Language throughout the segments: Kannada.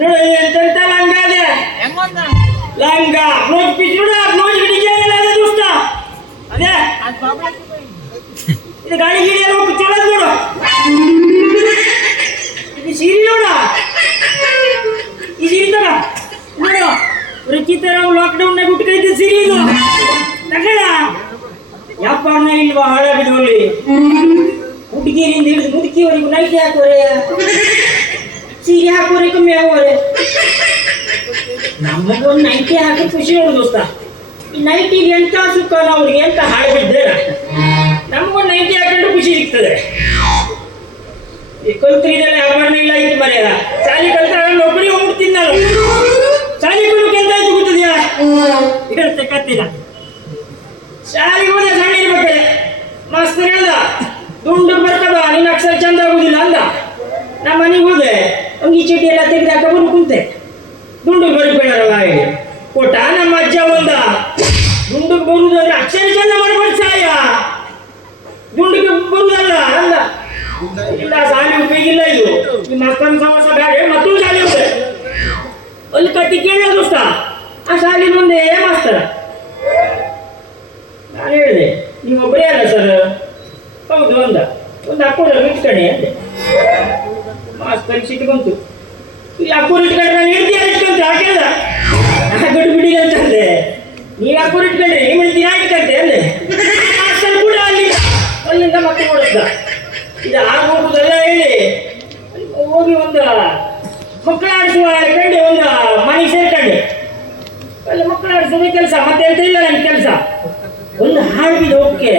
ನೋಡಿ ಎಂತೆಂತ ಲಂಗ ಅದೇ ಲಂಗ ಬ್ಲೌಸ್ ಪೀಸ್ ನೋಡ ಬ್ಲೌಸ್ ಡಿಸೈನ್ ಅದೇ ದೋಸ್ತ ಅದೇ ಇದು ಗಾಡಿ ಗಿಡಿ ಎಲ್ಲ ಹೋಗಿ ಚಲೋದು ನೋಡು ಇದು ಸೀರೆ ನೋಡ ಈ ಸೀರೆ ತಗ ನೋಡು ರುಚಿತರಾವ್ ಲಾಕ್ಡೌನ್ ನಾಗ ಉಟ್ಕೊಂಡಿದ್ದ ಸೀರೆ ಇದು ತಗಳ ವ್ಯಾಪಾರನ ಇಲ್ವಾ ಹಾಳಾಗಿದ್ರಲ್ಲಿ ಹುಡುಗಿರಿಂದ ಹಿಡಿದು ಮುದುಕಿವರೆಗೂ ನೈಟಿ ಹಾಕೋರೆ ಸೀರೆ ಹಾಕೋರೆ ಕಮ್ಮಿ ಆಗೋರೆ ನಮಗೊಂದು ನೈಟಿ ಹಾಕಿ ಖುಷಿ ನೋಡು ದೋಸ್ತ ಈ ನೈಟಿಗೆ ಎಂತ ಸುಖ ಅವ್ರಿಗೆ ಎಂತ ಹಾಳು ಬಿದ್ದೆ ನಮಗೊಂದು ನೈಟಿ ಹಾಕೊಂಡ್ರೆ ಖುಷಿ ಸಿಗ್ತದೆ ಈ ಕಲ್ತ್ರಿದಲ್ಲಿ ವ್ಯಾಪಾರನ ಇಲ್ಲ ಇತ್ತು ಮರ್ಯಾದ ಶಾಲಿ ಕಲ್ತ ನೌಕರಿ ಹೋಗ್ಬಿಡ್ತೀನಿ ನಾನು ಶಾಲಿ ಕೊಡೋಕೆ ಎಂತ ಆಯ್ತು ಗೊತ್ತದ್ಯಾ ಹೇಳ್ತೆ ಕತ್ತಿಲ್ಲ ಶಾಲೆಗೆ ಹೋದ ಸಣ್ಣ ಇರ್ಬೇಕೆ ಮಾಸ್ತರ್ ಹೇಳ್ದ ದುಂಡು ಬರ್ತದ ನಿನ್ನ ಅಕ್ಷರ ಚಂದ ಆಗುದಿಲ್ಲ ಅಂದ ನಮ್ಮ ಮನೆಗೆ ಹೋದೆ ಅಂಗಿ ಚೀಟಿ ಎಲ್ಲ ತೆಗೆದು ಹಾಕೊಂಡು ಕುಂತೆ ದುಂಡು ಬರ್ಬೇಡಲ್ಲ ಕೊಟ್ಟ ನಮ್ಮ ಅಜ್ಜ ಒಂದ ದುಂಡಿಗೆ ಬರುವುದಂದ್ರೆ ಅಕ್ಷರ ಚಂದ ಮಾಡ್ಬಾರ್ದು ಸಾಯ ದುಂಡಿಗೆ ಬರುವುದಲ್ಲ ಅಂದ ಇಲ್ಲ ಶಾಲೆ ಉಪಯೋಗಿಲ್ಲ ಇದು ಈ ಮಕ್ಕಳ ಸಮಸ್ಯೆ ಬೇಡ ಮತ್ತೊಂದು ಶಾಲೆ ಹೋದೆ ಅಲ್ಲಿ ಕಟ್ಟಿ ಕೇಳ ದೋಸ್ತ ಆ ಶಾಲೆ ಮುಂದೆ ಮಾಸ್ತರ ನಾನು ಹೇಳಿದೆ ನೀವೊಬ್ಬರೇ ಅಲ್ಲ ಸರ್ ಹೌದು ಅಂದ ಒಂದು ಅಕ್ಕೂರ ಇಟ್ಕಣೆ ಅಂದೆ ಮಾಸ್ತರಿಗೆ ಸಿಟ್ಟು ಬಂತು ಈ ಅಕ್ಕೂರ ಇಟ್ಕೊಂಡ್ರೆ ನಾನು ಹೇಳ್ತೀಯ ಇಟ್ಕೊಂತ ಹಾಕಿದ ಗಡು ಬಿಡಿ ಅಂತಂದೆ ನೀವು ಅಕ್ಕೂರ ಇಟ್ಕೊಂಡ್ರೆ ನಿಮ್ಮ ದಿನ ಇಟ್ಕಂತೆ ಅಂದೆ ಮಾಸ್ತರ್ ಕೂಡ ಅಲ್ಲಿಂದ ಮತ್ತೆ ಓಡಿಸ್ದ ಇದು ಆಗೋಗುದೆಲ್ಲ ಹೇಳಿ ಹೋಗಿ ಒಂದು ಮಕ್ಕಳ ಆಡಿಸುವ ಕಂಡು ಒಂದು ಮನೆಗೆ ಸೇರ್ಕೊಂಡೆ ಅಲ್ಲಿ ಮಕ್ಕಳ ಆಡಿಸೋದೇ ಕೆಲಸ ಮತ್ತೆ ಅಂತ ಇಲ್ಲ ನನ್ನ ಕೆಲಸ ಒಂದು ಹಾಡಿದ ಓಕೆ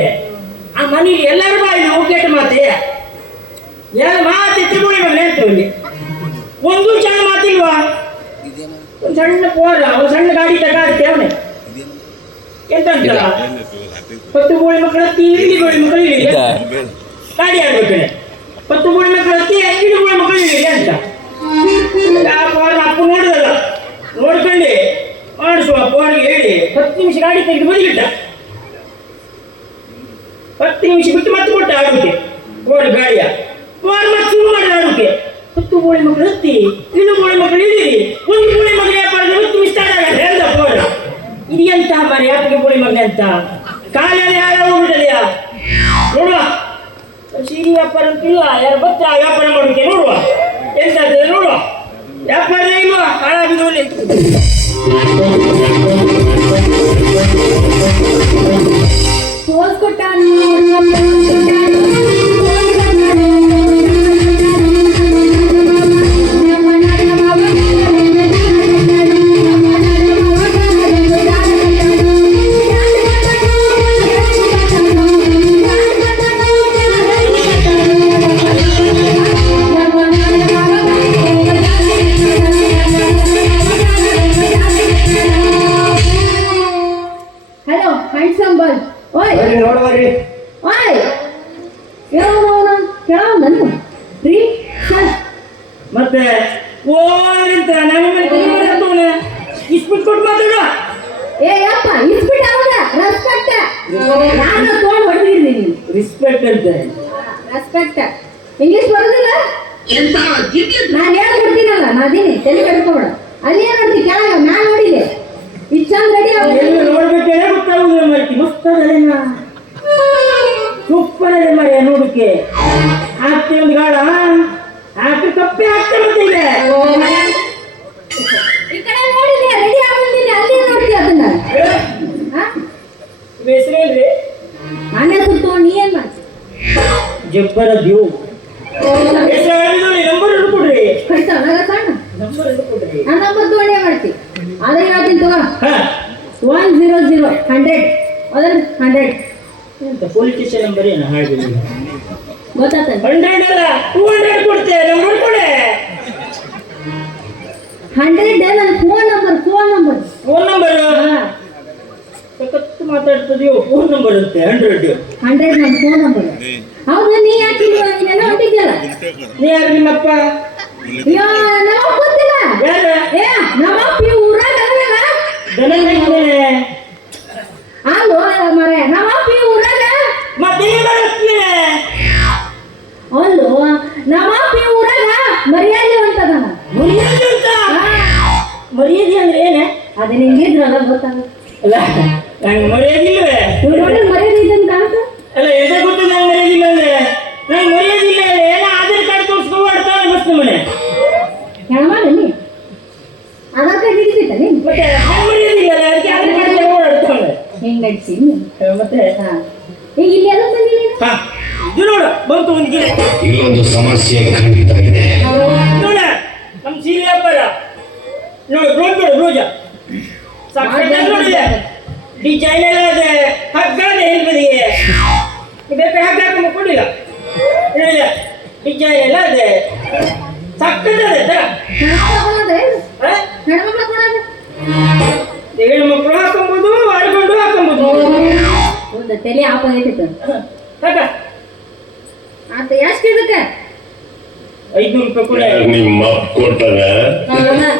ಆ ಮನೇಲಿ ಎಲ್ಲರೂ ಬಾಯಿಲಿ ಓಕೆಟ್ ಮಾತೆ ಎಲ್ಲ ಮಾತು ತಿರುಗಿ ಮನೆ ಅಂತ ಒಂದು ಚೆನ್ನ ಮಾತಿಲ್ವಾ ಒಂದು ಸಣ್ಣ ಪೋರ ಒಂದು ಸಣ್ಣ ಗಾಡಿ ತಗಾಡ್ತೆ ಅವನೇ ಎಂತ ಅಂತ 10 ಗೋಳಿ ಮಕ್ಕಳ ಹತ್ತಿ ಇಡೀ ಗೋಳಿ ಮಕ್ಕಳು ಇಳಿಗೆ ಗಾಡಿ ಆಡ್ಬೇಕೇನೆ 10 ಗೋಳಿ ಮಕ್ಕಳ ಹತ್ತಿ ಇಡೀ ಗೋಳಿ ಮಕ್ಕಳು ಇಳಿಗೆ ಅಂತ ಆ ಪೋರ ಅಪ್ಪ ನೋಡಿದಲ್ಲ ನೋಡ್ಕೊಂಡು ಮಾಡಿಸುವ ಪೋರಿಗೆ ಹೇಳಿ 10 ನಿಮಿಷ ಗಾಡಿ ತೆಗೆದು ಬದಿಗಿಟ್ಟ 10 ನಿಮಿಷ ಬಿಟ್ಟು ಮತ್ತೆ ಕೊಟ್ಟ ಆಡೋಕೆ ಗೋಳಿ ಗಾಡಿಯ ಪೋರ್ ಮತ್ತೆ ಶುರು ಮಾಡಿದ ಆಡೋಕೆ 10 ಗೋಳಿ ಮಕ್ಕಳು ಹತ್ತಿ ಇನ್ನು ಗೋಳಿ ಮಕ್ಕಳು ಇಳಿರಿ ಒಂದು ಗೋಳಿ ಮಗನ ವ್ಯಾಪಾರ 10 ನಿಮಿಷ ಆಗ ಹೇಳ್ದ ಪೋರ ಇದು ಎಂತ ಮಾರಿ ಯಾಕೆ ಗೋಳಿ ಮಗನ ಅಂತ ಕಾಲಲ್ಲಿ ಯಾರ ಹೋಗ್ಬಿಟ್ಟದೆಯಾ ನೋಡುವ ಸೀರೆ ವ್ಯಾಪಾರ ಅಂತಿಲ್ಲ ಯಾರು ಬತ್ತ ವ್ಯಾಪಾರ ಮಾಡೋಕೆ ನೋಡುವ ಎಂತ ನೋಡುವ ವ್ಯಾಪಾರ ಇಲ್ವಾ ಹಾಳಾಗಿದ್ರಲ್ಲಿ ಪೋಸ್ ಕೊಟ್ಟ ಹಲೋ ಹ್ಯಾಂಡ್ಸಮ್ ಬಾಯ್ ಓಯ್ ನೋಡುವರಿ ಓಯ್ ಕೇಳೋಣ ಕೇಳೋಣ ರೀ ಸರ್ ಮತ್ತೆ ಓ ಅಂತ ನನ್ನ ಮೇಲೆ ಕಲಿಬಾರದು ಇಸ್ಬಿಟ್ ಕೊಟ್ಟು ಮಾತಾಡು ಏ ಯಪ್ಪ ಇಸ್ಬಿಟ್ ಅವನ ರೆಸ್ಪೆಕ್ಟ್ ನಾನು ತಗೊಂಡು ಹೊಡೆದಿದ್ದೀನಿ ರೆಸ್ಪೆಕ್ಟ್ ಅಂತ ರೆಸ್ಪೆಕ್ಟ್ ಇಂಗ್ಲಿಷ್ ಬರೋದಿಲ್ಲ ನಾನು ಏನು ಕೊಡ್ತೀನಲ್ಲ ನಾದೀನಿ ತಲೆ ಕಟ್ಕೊಬೇಡ ಅಲ್ಲಿ ಏನು ನೋಡ್ತೀನಿ ಕೆಳಗೆ ನಾನು ನೋಡಿದೆ ಇದು ಚಂದ ರೆಡಿ ಎಲ್ಲ ನೋಡ್ಬೇಕೇನೆ ಗೊತ್ತಾಗುದಿಲ್ಲ ಮಾಹಿತಿ ಮಸ್ತ್ ಅದಲ್ಲೇನ ಸೂಪರ್ ಅದೇ ಮರಿ ನೋಡಕ್ಕೆ ಹಾಕ್ತಿ ಒಂದು ಗಾಡ ಹಾಕಿ ಕಪ್ಪೆ ಹಾಕ್ತಾ ಬರ್ತಿದೆ ಈ ಕಡೆ ನೋಡಿದೆ ರೆಡಿ ಆಗ್ಬಿಟ್ಟಿನಿ ಅಲ್ಲಿ ನೋಡ್ತೀಯ ಅದನ್ನ ಹೆಸರು ಹೇಳ್ರಿ ನನ್ನ ಹೆಸರು ತಗೊಂಡು ನೀ ಏನು ಮಾಡ್ತಿ ಜಬ್ಬರ ದೇವ್ ಹೆಸರು ಹೇಳಿದ್ರಿ ನಂಬರ್ ಹಿಡ್ಕೊಡ್ರಿ ಕಡಿತಾವ ನಾಗ ಸಣ್ಣ ನಂಬರ್ ಹಿಡ್ಕೊಡ್ರಿ ನನ್ನ ನಂಬರ್ ತಗೊಂಡೇ ಮಾಡ್ತಿ ಅದೇ ಹೇಳ್ತೀನಿ ತಗೋ 100 100 ಅದನ್ನ 100 ಎಂತ ಪೊಲೀಸ್ ಸ್ಟೇಷನ್ ನಂಬರ್ ಏನು ಹಾಡಿಲ್ಲ ಗೊತ್ತಾತ 100 ಅಲ್ಲ 200 ಕೊಡ್ತೆ ನಂಬರ್ ಕೊಡೆ 100 ನನ್ನ ಫೋನ್ ನಂಬರ್ ಸಖತ್ತು ಮಾತಾಡ್ತದೆಯೋ ಫೋನ್ ನಂಬರ್ ಅಂತೆ 100 ನನ್ನ ಫೋನ್ ನಂಬರ್ ಹೌದು ನೀ ಯಾಕೆ ಇದೆಲ್ಲ ಹೊಂಟಿದ್ಯಲ್ಲ ನೀ ಯಾರು ನಿಮ್ಮಪ್ಪ ನಾವು ಗೊತ್ತಿಲ್ಲ ಏ ನಮ್ಮಪ್ಪ ಈ ಊರಾಗ ಅದಲ್ಲ ದನಂಗನೆ ಅಲ್ಲೋ ಮರೆ ನಮ್ಮಪ್ಪ ಈ ಊರಾಗ ಮತ್ತೆ ಬರುತ್ತೆ ಅಲ್ಲೋ ನಮ್ಮಪ್ಪ ಈ ಊರಾಗ ಮರ್ಯಾದೆ ಅಂತದ ಮರ್ಯಾದೆ ಅಂತ ಅದೇ ನಿಂಗಿದ್ರಲ್ಲ ಗೊತ್ತಾಗುತ್ತೆ. ಅಲ್ಲ ನಂಗೆ ಮರ್ಯಾದಿಲ್ವೇ? ಇವ್ರು ನೋಡಿದ್ರೆ ಮರ್ಯಾದೆ ಇದ್ದಂಗೆ ಕಾಣ್ತ. ಅಲ್ಲ ಎಂತ ಗೊತ್ತು ನಂಗೆ ಮರ್ಯಾದಿಲ್ಲ ಅಂದ್ರೆ ನಂಗೆ ಮರ್ಯಾದಿಲ್ಲ ಏನೋ ಆಧಾರ್ ಕಾರ್ಡ್ ತೋರಿಸ್ಕೊಂಡು ಆಡ್ತಾನೆ ಬಸ್ ಮನೆ ಹೇಳಮಾಡ ನೀ ಆಧಾರ್ ಕಾರ್ಡ್ ಹಿಡಿದಿತ್ತ ನೀನು ಮತ್ತೆ ನಂಗೆ ಮರ್ಯಾದಿಲ್ಲ ಅದಕ್ಕೆ ಆಧಾರ್ ಕಾರ್ಡ್ ತಗೊಂಡು ಆಡ್ತಾನೆ ಹೆಂಗ್ ನಡ್ಸಿ ಮತ್ತೆ ಹಾ ಈಗ ಇಲ್ಲಿ ಎಲ್ಲ ಬಂದಿ ನೀನು ಹಾ ಇದು ನೋಡು ಬಂತು ಒಂದು ಗಿಡ ಇಲ್ಲೊಂದು ಸಮಸ್ಯೆ ಖಂಡಿತ ಇದೆ. ನೋಡ ನಮ್ಮ ಸೀರೆ ವ್ಯಾಪಾರ ನೋಡು ರೋಜ್ ನೋಡು ರೋಜ ಸಕ್ಕತ್ತಾಗಿ ನೋಡಿದೆ ಡಿಸೈನ್ ಎಲ್ಲ ಇದೆ ಹಗ್ಗ ಇದೆ ಹೆಣ್ಬದಿಗೆ ಬೇಕಾದ್ರೆ ಹಗ್ಗ ಹಾಕೊಂಡು ಕೊಡಿಲ್ಲ ಹೇಳಿಲ್ಲ ಡಿಸೈನ್ ಎಲ್ಲ ಇದೆ ಸಕ್ಕತ್ತದೆ ಹೆಣ್ಮಕ್ಳು ಕೊಡೋದು ಹೆಣ್ಣು ಮಕ್ಕಳು ಹಾಕೊಂಬೋದು ಆಡ್ಕೊಂಡು ಹಾಕೊಂಬೋದು ಒಂದು ತಲೆ ಆಪಾಗೈತಿತ್ತು ಸಾಕ ಆತ ಎಷ್ಟು ಇದಕ್ಕೆ 500 ರೂಪಾಯಿ ಕೊಡಿ ನಿಮ್ಮ ಅಪ್ಪ ಕೊಡ್ತಾನೆ.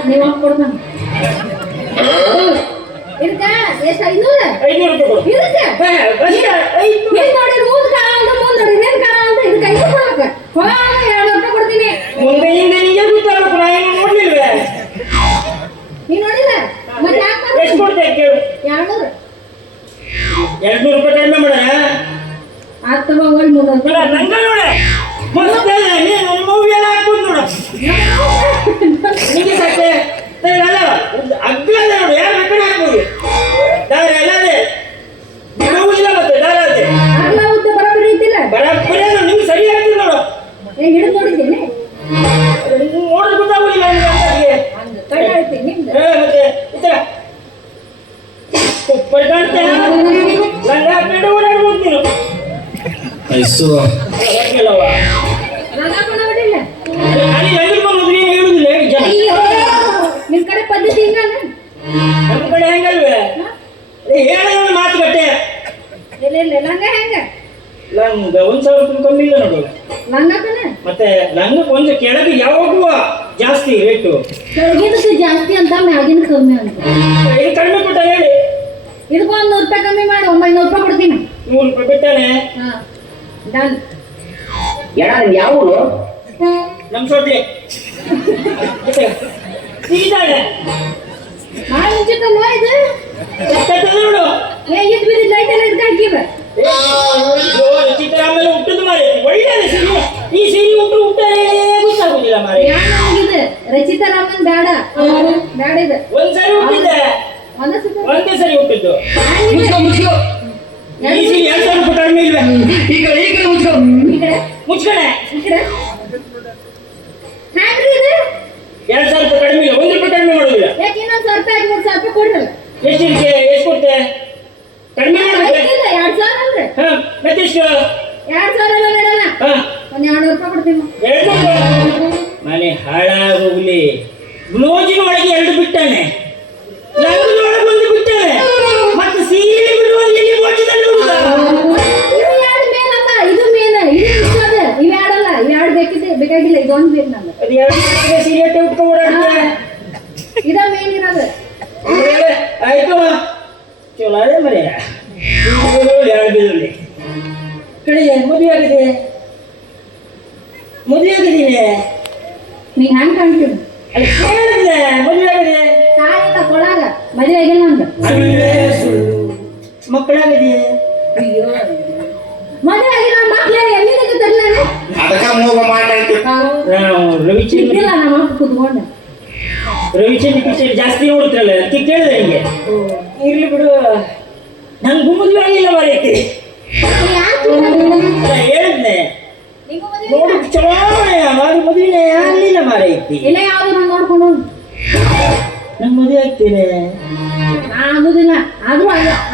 ನೀವು ಕೊಡ್ತಾನೆ ಇದಕ್ಕೆ ಎಷ್ಟು 500 500 ರೂಪಾಯಿ ಕೊಡು ಇದಕ್ಕೆ ಏನ್ ನೋಡಿ ಮುಂದ್ ಕಾಣ ಅಂತ ಮುಂದ್ ನೋಡಿ ಏನ್ ಕಾಣ ಅಂತ ಇದಕ್ಕೆ 500 ಕೊಡಕ್ಕೆ ಹೋಗ 200 ರೂಪಾಯಿ ಕೊಡ್ತೀನಿ ಮುಂದೆ ಹಿಂದೆ ನಿಂಗೆ ಗೊತ್ತಾಗಬೇಕು ನಾ ಏನು ನೋಡ್ಲಿಲ್ವೇ ನೀ ನೋಡಿಲ್ಲ ಮತ್ತೆ ಯಾಕೆ ಎಷ್ಟು ಕೊಡ್ತೇವೆ ಕೇಳು 200 200 ರೂಪಾಯಿ ಕಡಿಮೆ ಮಾಡ ಆತ್ ತಗೋ ಹೋಗಿ 300 ರೂಪಾಯಿ ನಂಗೆ ನೋಡೆ ಮಸ್ತ್ ಇದೆ ನೀನು ಮೂವಿ ಎಲ್ಲ ಹಾಕ್ಬೋದು ನೋಡು ನಿಮಗೆ ಸಾಕೆ ಅಲ್ಲ ಅಗ್ಲ ನೋಡು ಯಾರು ಬೇಕಾದ್ರೆ ಹಾಕ್ಬೋದು ದಾರ ಎಲ್ಲ ಇದೆ ಇಲ್ಲ ಮತ್ತೆ ದಾರ ಇದೆ ಅಲ್ಲ ಉದ್ದ ಬರೋಬ್ಬರಿ ಐತಿಲ್ಲ ಬರಬ್ಬರಿ ನಿಮ್ಗೆ ಸರಿ ಆಗ್ತದೆ ನೋಡು ಏನ್ ಹಿಡಿದು ನೋಡಿದ್ದೀನಿ ನೋಡ್ರಿ ಗೊತ್ತಾಗೋದಿಲ್ಲ ನನಗೆ ಕೈ ಹೇಳ್ತೀನಿ ನಿಮ್ದು ಮತ್ತೆ ಈ ಥರ ಕುಪ್ಪಳಿ ಕಾಣ್ತೇನೆ ಲಂಗ ಹಾಕೊಂಡು ಓಡಾಡ್ಬೋದು ನೀನು ಐಸು ಹಾಗೆಲ್ಲವ ರಗ ಕೊಡಬಿಟ್ಟಿಲ್ಲ ಅಲ್ಲಿ ಎದುರು ಬಂದು ನೀನು ಹೇಳುದಿಲ್ಲ ಹೇಳಿ ಜನ ನಿಮ್ ಕಡೆ ಪದ್ಧತಿ ಹಿಂಗಾನ ನಮ್ಮ ಕಡೆ ಹೆಂಗಲ್ವೇ ಹೇಳ ಮಾತುಕತೆ ಇಲ್ಲ ಇಲ್ಲ ಲಂಗ ಹೆಂಗ ಲಂಗ 1,000 ರೂಪಾಯಿ ಕಮ್ಮಿ ಇಲ್ಲ ನೋಡು ಲಂಗಕ್ಕನ ಮತ್ತೆ ಲಂಗಕ್ಕೆ ಒಂದು ಕೆಳಗೆ ಯಾವಾಗುವ ಜಾಸ್ತಿ ರೇಟು ಕೆಳಗಿನದು ಜಾಸ್ತಿ ಅಂತ ಮ್ಯಾಗಿನ ಕಮ್ಮಿ ಅಂತ ಇದು ಕಡಿಮೆ ಕೊಟ್ಟ ಹೇಳಿ ಇದಕ್ಕೆ 100 ರೂಪಾಯಿ ಕಮ್ಮಿ ಮಾಡಿ 900 ರೂಪಾಯಿ ಕೊಡ್ತೀನಿ 100 ರೂಪಾಯಿ ಬಿಟ್ಟಾನೆ ಹಾ ಡನ್ ಯಾವ ನಮ್ಮ ಸೊಡ್ಲಿ ಇದ್ದಾಳೆ ಭಾಳ ಮುಂಚಿತಲ್ವಾ ಇದು ನೋಡು ಇದು ಬಿದ್ದಿದ್ದು ಲೈಟ್ ಎಲ್ಲ ಇದಕ್ಕೆ ಹಾಕಿವ ಚಿತ್ರಾಮೇಲೆ ಹುಟ್ಟದ ಮಾರಿ ಒಳ್ಳೆಯದು ಸೀರೆ ಈ ಸೀರೆ ಹುಟ್ಟೇ ಗೊತ್ತಾಗುದಿಲ್ಲ ಮಾರಿ ಇದು ರಚಿತಾ ರಾಮನ್ ಬೇಡ ಬೇಡ ಇದು ಒಂದ್ಸರಿ ಹುಟ್ಟಿದ್ದೆ ಒಂದೇ ಸರಿ ಹುಟ್ಟಿದ್ದು ಈ ಸೀರೆ 2,000 ರೂಪಾಯಿ ಕಡಿಮೆ ಇಲ್ವೇ ಈ ಕಡೆ ಮುಚ್ಕಣೆ ಈ ಕಡೆ ಹ್ಯಾಂಗ್ರಿ ಇದು 2,000 ರೂಪಾಯಿ ಕಡಿಮೆ ಇಲ್ಲ 1 ರೂಪಾಯಿ ಕಡಿಮೆ ಮಾಡೋದಿಲ್ಲ ಯಾಕೆ ಇನ್ನೊಂದು 1,000 ರೂಪಾಯಿ 3,000 ರೂಪಾಯಿ ಕೊಡ್ರಲ್ಲ ಎಷ್ಟಿಗೆ ಎಷ್ಟು ಕೊಡ್ತೆ ಕಡಿಮೆ ಮಾಡ್ಬೇಕು ಇಲ್ಲ 2,000 ಅಂದ್ರೆ ಹಾ ಮತ್ತೆಷ್ಟು 2,000 ಎಲ್ಲ ಬೇಡಲ್ಲ ಹಾ ಒಂದು 200 ರೂಪಾಯಿ ಕೊಡ್ತೀನಿ 200 ಮನೆ ಹಾಳಾಗೋಗ್ಲಿ ಬ್ಲೌಜಿನ ಒಳಗೆ 2 ಬಿಟ್ಟಾನೆ ಲಂಗದ ಒಳಗೆ 1 ಬಿಟ್ಟಾನೆ ಮತ್ತೆ ಸೀರೆ ಬಿಡುವಾಗ ಎಲ್ಲಿ ಬೋಚದಲ್ಲಿ ಹುಡುಗ ಇದು ಎರಡು ಮೇನ್ ಅಲ್ಲ ಇದು ಮೇನ್ ಇದು ಇಷ್ಟ ಅದ ಇವು ಎರಡಲ್ಲ ಇವು ಎರಡು ಬೇಕಾಗಿಲ್ಲ ಇದೊಂದು ಬೇಕು ನಂಗೆ ಅದು 2 ಸೀರೆ ಉಟ್ಕೊಂಡು ಓಡಾಡ್ತಾರೆ ಇದ ಮೇನ್ ಇರೋದು ಆಯ್ತು ಚಲೋ ಅದೇ ಮರಿ ಯಾವ್ದಿರಲಿ ಕಡೆ ಮದುವೆ ಆಗಿದೆ ನೀ ಹ್ಯಾಂಗ್ ಕಾಣ್ತೀನಿ ಅಲ್ಲಿ ಕೇಳಿದೆ ಮದುವೆ ಆಗಿದೆ ತಾಯಿಲ್ಲ ಕೊಳಾಗ ಮದುವೆ ಆಗಿಲ್ಲ ನಂಗೆ ಮಕ್ಕಳಾಗಿದೆ ಅಯ್ಯೋ ಮದುವೆ ಆಗಿಲ್ಲ ಮಕ್ಳು ಎಲ್ಲಿಗೆ ತರಲ್ಲ ಅದಕ್ಕ ಮೂಗ ಮಾಡಾಯ್ತು. ರವಿಚಂದ್ರ ಇದ್ದಿಲ್ಲ ನಮ್ಮ ಅಪ್ಪ ಕುತ್ಕೊಂಡು ಪಿಕ್ಚರ್ ಜಾಸ್ತಿ ನೋಡ್ತಿರಲ್ಲ ಅದಕ್ಕೆ ಕೇಳಿದೆ ನಿಂಗೆ ಇರ್ಲಿ ಬಿಡು ನಂಗೆ ಮದುವೆ ಆಗಿಲ್ಲ ಮಾರೈತಿ ಹೇಳಿದ್ನೆ ನೋಡಿ ಚಲೋ ಮದುವೆ ಆಗಲಿಲ್ಲ ಮಾರೈತಿ ಇಲ್ಲ ಯಾವ್ದು ನಾನು ನೋಡ್ಕೊಂಡು ನಂಗೆ ಮದುವೆ ಆಗ್ತೀನಿ ಆಗುದಿಲ್ಲ ಆದ್ರೂ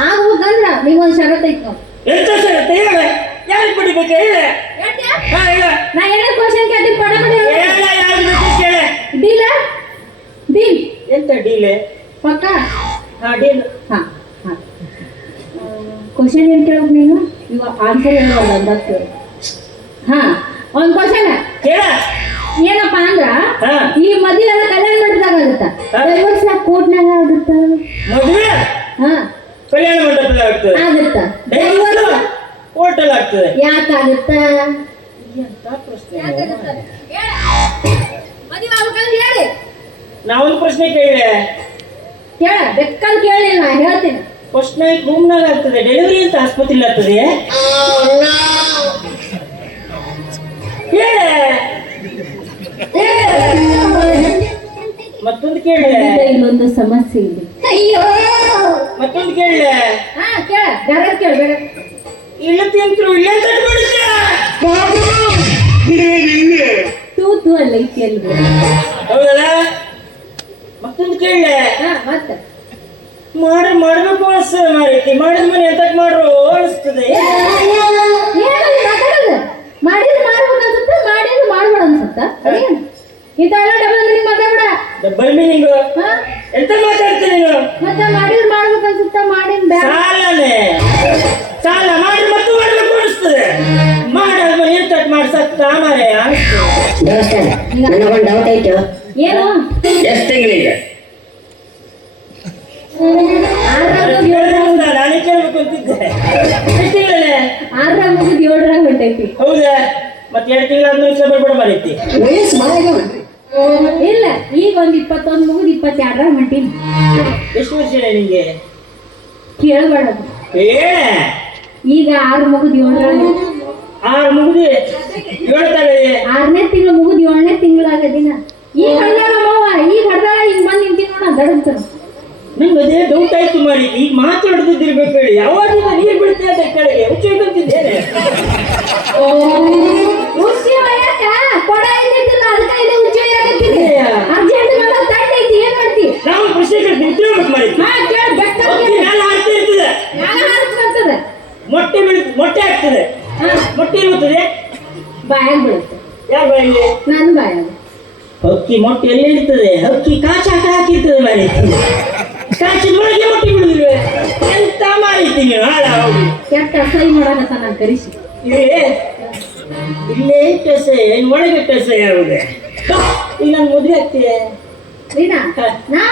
ಆಗ್ಬೇಕಂದ್ರ ನೀವೊಂದು ಷರತ್ ಐತಿ ಎಂತ ಸರತ್ತೆ ಹೇಳ ಯಾರಿಗೆ ಪಡಿಬೇಕು ಹೇಳ ಹಾ ಹೇಳ ನಾ ಏನೋ ಕ್ವಶನ್ ಕೇಳ್ತೀನಿ ಪಡ ಹೇಳ ಯಾರು ಬೇಕು ಕೇಳ ಡೀಲ ಡೀಲ್ ಎಂತ ಡೀಲೆ ಪಕ್ಕ ಹಾ ಡೀಲ್ ಹಾ ಹಾ ಕ್ವಶನ್ ಏನ್ ಕೇಳ್ಬೇಕು ನೀನು ಇವಾಗ ಆನ್ಸರ್ ಹೇಳೋಲ್ಲ ಅಂದಕ್ಕೆ ಹಾ ಒಂದು ಕ್ವಶನ್ ಕೇಳ ಏನಪ್ಪ ಅಂದ್ರ ಹಾ. ಈ ಮದುವೆ ಎಲ್ಲ ಕಲ್ಯಾಣ ಮಂಟಪದಾಗ ಆಗುತ್ತ ಹಾ. ವರ್ಷ ಕೋರ್ಟ್ನಾಗ ಆಗುತ್ತ ಮದುವೆ ಹಾ ಕಲ್ಯಾಣ ಮಂಟಪದಲ್ಲಿ ಆಗ್ತದೆ ಆಗುತ್ತ ಹೋಟೆಲ್ ಆಗ್ತದೆ ಯಾಕಾಗುತ್ತ ಎಂತ ಪ್ರಶ್ನೆ ಮದುವೆ ಆಗ್ಬೇಕಂದ್ರೆ ಹೇಳಿ ನಾವೊಂದು ಪ್ರಶ್ನೆ ಕೇಳಿದೆ ಕೇಳ ಬೆಕ್ಕಂತ ಕೇಳಿಲ್ಲ ನಾ ಹೇಳ್ತೀನಿ. ಫಸ್ಟ್ ನೈಟ್ ರೂಮ್ನಾಗ ಆಗ್ತದೆ, ಡೆಲಿವರಿ ಅಂತ ಆಸ್ಪತ್ರೆ ಆಗ್ತದೆ. ಮತ್ತೊಂದು ಕೇಳ, ಇಲ್ಲೊಂದು ಸಮಸ್ಯೆ ಇದೆ. ಮತ್ತೊಂದು ಕೇಳ. ಹಾ ಕೇಳ, ಬೇರೆ ಕೇಳ ಬೇರೆ. ಇಲ್ಲ ತಿಂತ್ರು ಇಲ್ಲ ತೂತು ಅಲ್ಲ ಐತಿ ಅಲ್ಲಿ. ಹೌದಲ್ಲ? ಮತ್ತೊಂದು ಕೇಳ. ಹಾ ಮತ್ತೆ ಮಾಡ್ಬೇಕು ಅನ್ಸ್ತದೆ ಮಾರೈತಿ. ಮಾಡಿದ ಮನೆ ಎಂತಕ್ ಮಾಡ್ರು ಅನಿಸ್ತದೆ. ಏನಲ್ಲಿ ಮಾತಾಡೋದು? ಮಾಡಿದ್ದು ಮಾಡ್ಬೇಕು ಅನ್ಸುತ್ತ, ಮಾಡಿದ್ದು ಮಾಡ್ಬೇಡ ಅನ್ಸುತ್ತ. ಅದೇನು ಇಂಥವೆಲ್ಲ ಡಬಲ್ ಮೀನಿಂಗ್ ಮಾತಾಡ. ಡಬಲ್ ಮೀನಿಂಗ್ ಎಂತ ಮಾತಾಡ್ತೀನಿ ನೀನು? ಮತ್ತೆ ಮಾಡಿದ್ದು ಮಾಡ್ಬೇಕು ಅನ್ಸುತ್ತ, ಮಾಡಿದ್ ಬೇಡ. ಸಾಲನೆ ಸಾಲ ಮಾಡಿ ಮತ್ತು ಮಾಡ್ಬೇಕು ಅನಿಸ್ತದೆ. ಮಾಡಾದ್ಮೇಲೆ ಎಂತಕ್ ಮಾಡ್ಸತ್ತ ಮಾರೆ ಅನಿಸ್ತದೆ. ನನಗೊಂದು ಡೌಟ್ ಆಯ್ತು. ಏನು ಎಷ್ಟು ತಿಂಗಳಿಗೆ? ನಾನೇ ಕೇಳ್ಬೇಕು ಅಂತಿದ್ದೆ. ಎಷ್ಟು ತಿಂಗಳೇ? 6 ಮುಗಿದ್ 7 ಹೊಂಟೈತಿ. ಹೌದಾ? ಮತ್ತೆ 2 ತಿಂಗಳಾದ್ಮೇಲೆ ಇಷ್ಟ ಬರ್ಬೇಡ ಮಾರೈತಿ. ಇಲ್ಲ ಈಗ ಒಂದ್ 21 ಮುಗಿದ್ 22 ಹೊಂಟೀನಿ. ಎಷ್ಟು ವರ್ಷ ನಿಂಗೆ? ಕೇಳಬೇಡ. ಹೇಳ. ಈಗ 6 ಮುಗಿದ್ 7 6 ಮುಗಿದು 7 ತಗದೆ. 6ನೇ ತಿಂಗಳು ಮುಗಿದ್ 7ನೇ ತಿಂಗಳಾಗದಿನ. ಈಗ ಹಡ್ದಾಳ ಮಾವ, ಈಗ ಹಡ್ದಾಳ, ಈಗ ಬಂದ್ ನಿಂತೀನಿ ನೋಡ ದಡಂತ. ನಂಗೆ ಅದೇ ಡೌಟ್ ಆಯ್ತು ಮಾಡಿ. ಈಗ ಮಾತಾಡ್ತಿದ್ದಿರ್ಬೇಕು ಹೇಳಿ. ಯಾವಾಗಿಂದ ನೀರು ಬೀಳ್ತೆ ಅಂತ ಕೆಳಗೆ ಹುಚ್ಚಿದ್ದೇನೆ. ಹುಚ್ಚಿ ಒಯ್ಯಾಕ ಕೊಡ ಇದ್ದಿದ್ದಿಲ್ಲ, ಅದಕ್ಕೆ ಇಲ್ಲಿ ಹುಚ್ಚಿ ಒಯ್ಯಾಕತ್ತೀನಿ. ಅರ್ಜೆಂಟ್ ಬಂದಾಗ ತಟ್ಟ ಐತಿ, ಏನ್ ಮಾಡ್ತಿ? ನಾವು ಪ್ರಶ್ನೆ ಕೇಳ್ಬೇಕು ಮಾಡಿ. ಹಾ ಕೇಳ, ಬೆಟ್ಟ ಮೇಲೆ ಹಾಕ್ತಾ ಇರ್ತದೆ. ಹಾರ್ತದೆ, ಮೊಟ್ಟೆ ಆಗ್ತದೆ. ಮೊಟ್ಟೆ ಇರುತ್ತದೆ, ಬಾಯಾಗ ಬೀಳುತ್ತೆ. ಯಾರ ಬಾಯಿಗೆ? ನನ್ನ ಬಾಯಾಗ. ಹಕ್ಕಿ ಮೊಟ್ಟೆ ಎಲ್ಲಿ ಇರ್ತದೆ? ಹಕ್ಕಿ ಹಾಕಿರ್ತದೆ ಮಾರಿ. ಕಾಚಿನ ಒಳಗೆ ಮೊಟ್ಟೆ ಬಿಡುದಿಲ್ವೆ? ಎಂತ ಮಾರಿತಿ ನೀವು? ಹಾಳ ಹೌದು. ಕೆಟ್ಟ ಸೈ ಮಾಡಾಕತ್ತ ನಾನು ಕರಿಸಿ. ಇಲ್ಲೇ ಟೆಸೆ, ಒಳಗೆ ಟೆಸೆ ಯಾವುದು? ಈಗ ನಾನು ಮದುವೆ ಆಗ್ತೀಯ ರೀನಾ ನಾ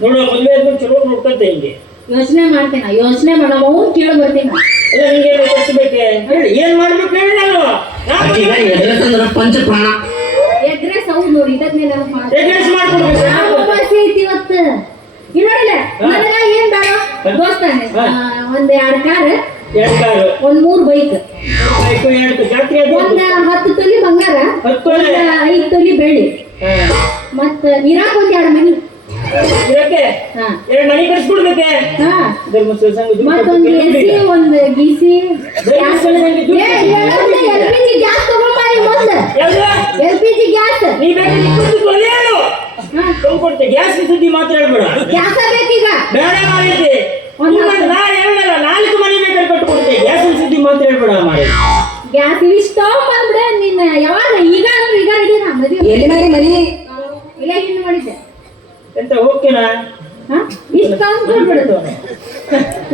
ನೋಡುವ. ಮದುವೆ ಆದ್ಮೇಲೆ ಚಲೋ ನೋಡ್ಕೊಂತ ಹಿಂಗೆ ಯೋಚನೆ ಮಾಡ್ತೇನ, ಯೋಚನೆ ಮಾಡಮ್ಮ ಕೇಳ ಬರ್ತೀನ. ಇಲ್ಲ ನಿಂಗೆ ಕಳಿಸ್ಬೇಕೆ ಹೇಳಿ. ಏನ್ ಮಾಡ್ಬೇಕು ಹೇಳಿ. ನಾನು ಪಂಚಪ್ರಾಣ ಎಗ್ರೆಸ್ ಹೌದು ನೋಡಿ, ಇದಕ್ಕೆ ಎಗ್ರೆಸ್ ಮಾಡ್ಕೊಡ್ಬೇಕು. ಐತಿ ಇವತ್ತು. ಇಲ್ಲ ನನಗ ಏನ್ ಬೇಡ ದೋಸ್ತಾನೆ, ಒಂದ್ 2 ಕಾರ್, 2 ಕಾರು, ಒಂದ್ 3 ಬೈಕ್, 2 ಜಾತ್ರೆ, ಒಂದ್ 10 ತೊಲಿ ಬಂಗಾರ, 5 ತೊಲಿ ಬೆಳ್ಳಿ, ಮತ್ತ ಇರಾಕ್ ಒಂದ್ 2 ಮನಿ. ಇದಕ್ಕೆ ಹಾ 2 ಮನೆ ಕಟ್ಸ್ಕೊಡ್ಬೇಕೆ? ಹಾ ಧರ್ಮಸ್ಥಳ ಸಂಘದ ಮತ್ತೊಂದು ಎಸಿ, ಒಂದು ಗೀಸಿ, LPG ಗ್ಯಾಸ್ ತಗೊಂಡ್ಬಾರಿ ಮುಂದೆ. LPG ಗ್ಯಾಸ್ ನೀ ಬೇಕು ಕೊಡ್ತೆ. ಗ್ಯಾಸ್ ಸುದ್ದಿ ಮಾತ್ರ ಹೇಳ್ಬೇಡ. ಗ್ಯಾಸ ಬೇಕೀಗ. ಬೇಡ ಮಾರೈತಿ. ನಾ ಹೇಳಲ್ಲ, 4 ಮನೆ ಬೇಕಾದ್ರೆ ಕಟ್ಕೊಡ್ತೆ. ಗ್ಯಾಸ್ ಸುದ್ದಿ ಮಾತ್ರ ಹೇಳ್ಬೇಡ ಮಾರಿ. ಗ್ಯಾಸ್ ಇಷ್ಟ ಬಂದ್ಬಿಡ. ನಿನ್ನ ಯಾವಾಗ ಈಗ ಅಂದ್ರೆ ಈಗ ರೆಡಿ ನಾ ಮದುವೆ ಎಲ್ಲಿ ಮರಿ ಇಲ್ಲ ಇನ್ನು ಮಾಡಿದ್ದೆ ಎಂತ ಓಕೆನಾ? ಇಷ್ಟ ಅಂದ್ಬಿಡುದು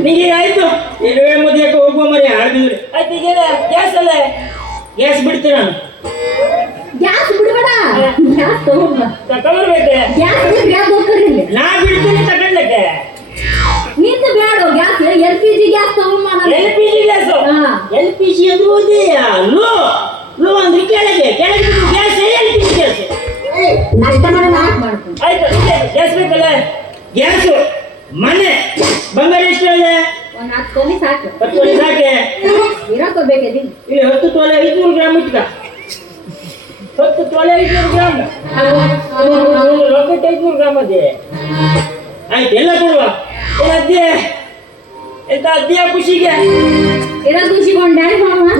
ನಿಂಗೆ ಆಯ್ತು. ಇರುವೆ ಮದುವೆಗೆ ಹೋಗುವ ಮರಿ ಹಾಳಿದ್ರೆ ಆಯ್ತು. ಈಗ ಗ್ಯಾಸ್ ಅಲ್ಲ, ಗ್ಯಾಸ್ ಬಿಡ್ತೀನಿ ನಾನು. ಗ್ಯಾಸ್ ಬಿಡ್ಬೇಡ, ಗ್ಯಾಸ್ ತಗೊಂಡ ತಗೊಂಡ್ಬೇಕೆ? ಗ್ಯಾಸ್ ಗ್ಯಾಸ್ ಹೋಗ್ರಿ. ನಾ ಬಿಡ್ತೀನಿ ತಗೊಂಡ್ಲಕ್ಕೆ. ನಿಂದ ಬೇಡ ಗ್ಯಾಸ್, LPG ಗ್ಯಾಸ್ ತಗೊಂಡ್ LPG ಗ್ಯಾಸ್. LPG ಅಂದ್ರೆ ಓದಿಯಾ? ಲೋ ಅಂದ್ರೆ ಕೆಳಗೆ ಗ್ಯಾಸ್, LPG ಗ್ಯಾಸ್. ಆಯ್ತು, ಗ್ಯಾಸ್ ಬೇಕಲ್ಲ? ಗ್ಯಾಸು, ಮನೆ, ಬಂಗಾರ ಎಷ್ಟು ಇದೆ? ಒಂದ್ 10 ತೊಲಿ ಸಾಕು. 10 ತೊಲೆ ಸಾಕೆ? ಇರಾಕೋಬೇಕದಿ. ಇಲ್ಲಿ 10 ತೊಲೆ 500 ಗ್ರಾಮ್ ಇಟ್ಕ. 10 ತೊಲೆ 500 ಗ್ರಾಮ್. ರಾಕೆಟ್ 500 ಗ್ರಾಮ್ ಅದೇ. ಆಯ್ತು, ಎಲ್ಲ ಕೊಡುವ. ಅದ್ದೇ ಎಂತ ಅದ್ದೇ ಖುಷಿಗೆ ಇರೋ ಖುಷಿಗೊಂಡು ಡ್ಯಾನ್ಸ್ ಮಾಡೋಣ.